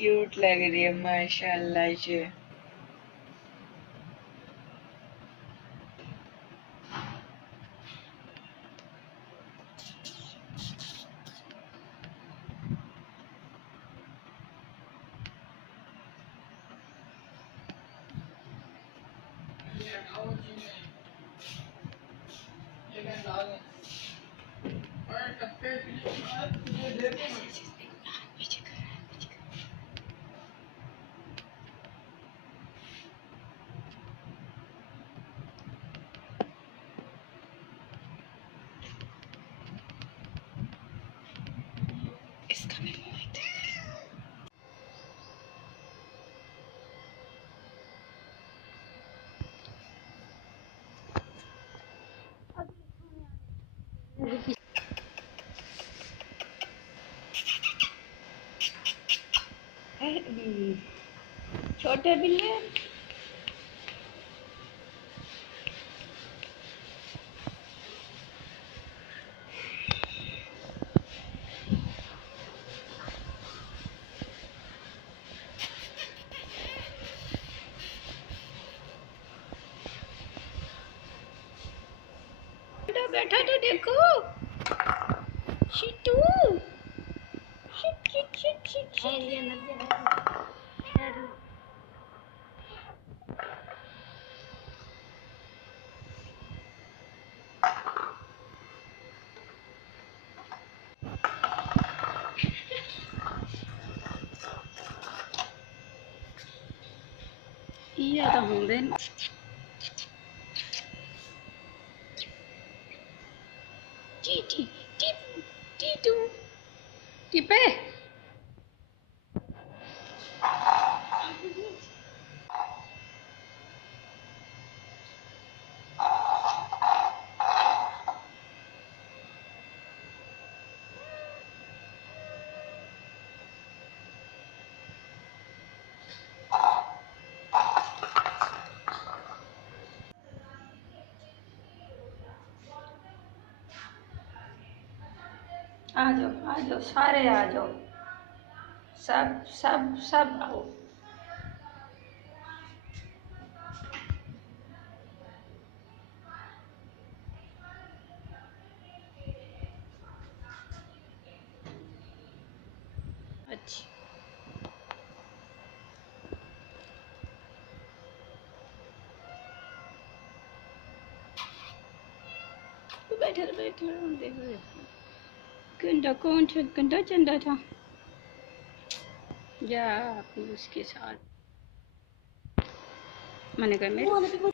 Cute लग रही है माशाल्लाह से। इसका भी छोटे बिल्ले बैठा तो देखो शिटू शिट शिट शिट शिट ये तो होंगे टी टी टी टिपे आ जाओ सारे आ जाओ सब सब सब आओ। अच्छी बैठे बैठे देखो गंदा कौन था गंदा चंदा था जा उसके साथ मैंने कहा मेरे